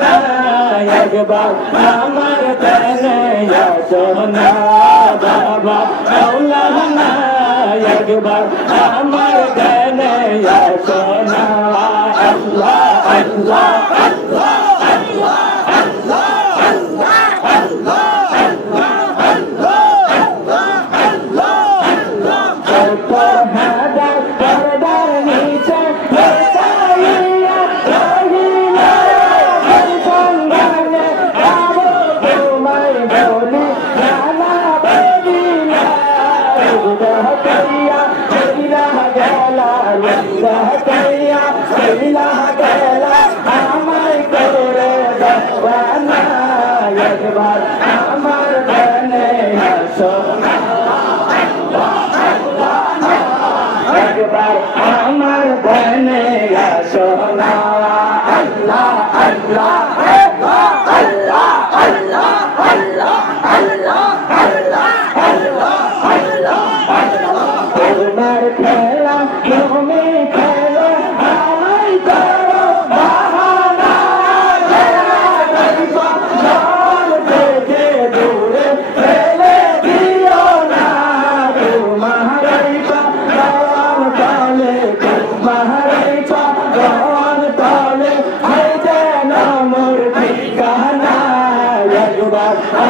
না একবার আমার ধ্যানে আসো না বাবা মাওলানা একবার আমার ধ্যানে আসো না আল্লাহ আল্লাহ আল্লাহ আল্লাহ আমার ধ্যানে আসো না আল্লাহ আল্লাহ আল্লাহ আল্লাহ আল্লাহ আল্লাহ আল্লাহ আল্লাহ আল্লাহ তোমার খেলা তুমি খেলো আমায় করো বাহানা থেকে দূরে ফেলে দিও না তোমার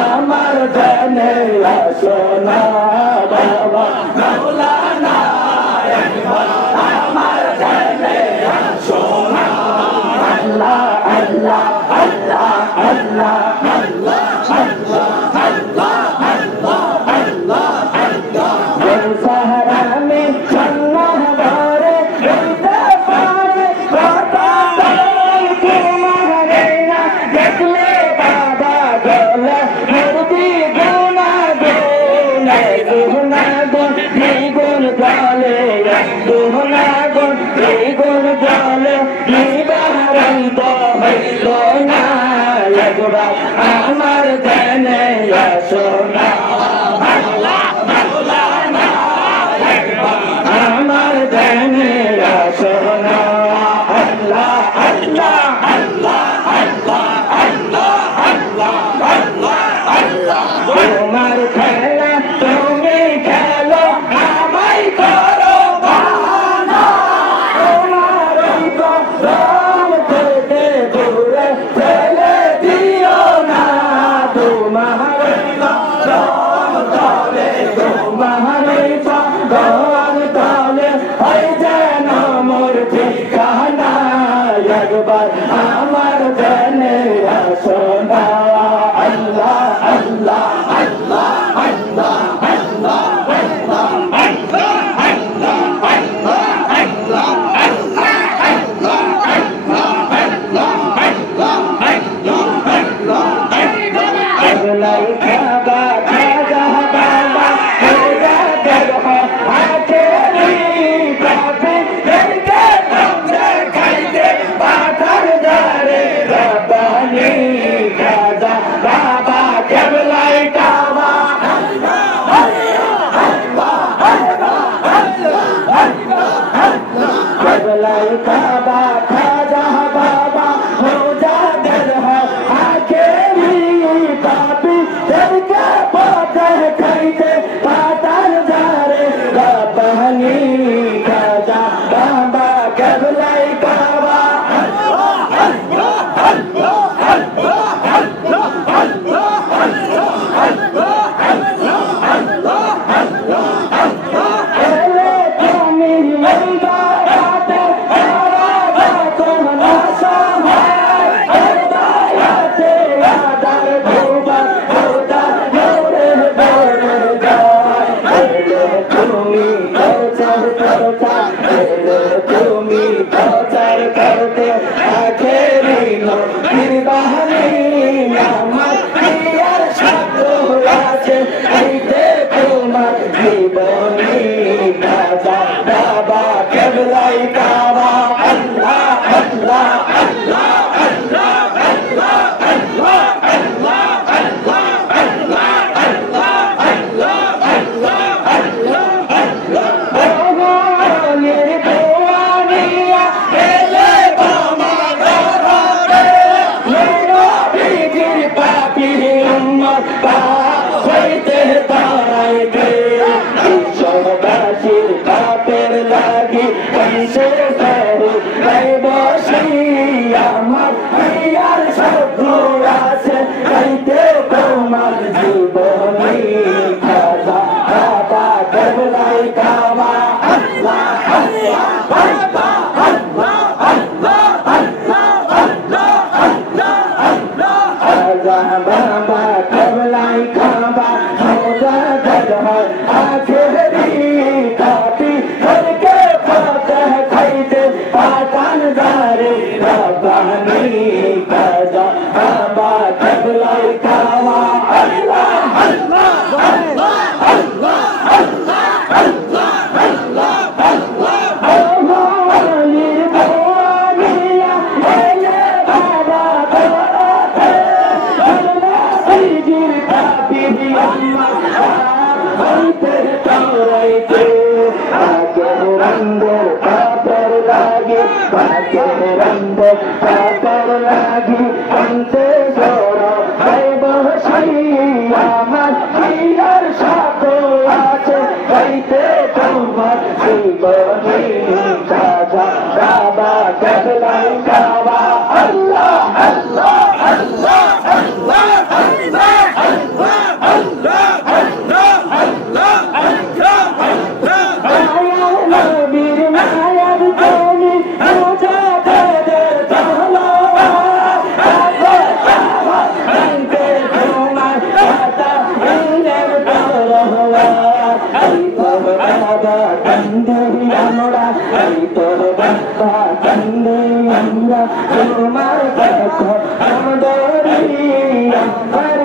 আমার ধ্যানে আসো না বাবা মাওলানা একবার আমার ধ্যানে আসো না আল্লাহ আল্লাহ আল্লাহ আল্লাহ আল্লাহ আল্লাহ আল্লাহ আল্লাহ আল্লাহ আল্লাহ সাহারা মে আল্লাহ বারে দিতে পারে কথা তোমারে না দেখলে বাবা গলে মুর্দি গুনা গুনে গুনা গুন দ্বিগুণ জলে গুনা গুন দ্বিগুণ জলে নিবারন্ত হইল না একবার আমার ধ্যানে আসো না আল্লাহ মাওলানা একবার আমার ধ্যানে আসো না আল্লাহ আল্লাহ আল্লাহ আল্লাহ আল্লাহ আল্লাহ আল্লাহ আল্লাহ তোমার খেলা তুমি খেলো আমায় করো বাহানা তোমার কদম থেকে দূরে ফেলে দিও না তোমার খাজা বাবা কেবলাই খাবা সোজা গজ হয় আখেরি কাটি করকে পাতে খাইতে পাতান দারে রব্বানি খাজা বাবা কেবলাই খাবা আল্লাহ আল্লাহ আল্লাহ আল্লাহ আল্লাহ আল্লাহ আল্লাহ আল্লাহ মোহালির ভোয়ানিয়া এলে বাবা তোরাতে আল্লাহ জির পাপি আম্মা অন্তর তোরাইতে আগে রঙ্গের পাপর লাগি আগে রঙ্গের পাপর লাগি অন্তে সরো হয় বসি আমার হিয়ার সাথে আছে গাইতে তোমার জীবনী খাজা বাবা কেবলাই কাবা আল্লাহ আল্লাহ আল্লাহ আল্লাহ আল্লাহ আল্লাহ আল্লাহ আল্লাহ আল্লাহ আল্লাহ মায়া নবীর মায়ার তুমি পূজা তাদের তলোয়ার অন্তে তোমার পাতা ইলের তলোয়ার এই তো বাবা কান্দে আমরা এই তো বাবা কান্দে আমরা তোমার দেখো আমদরি আমার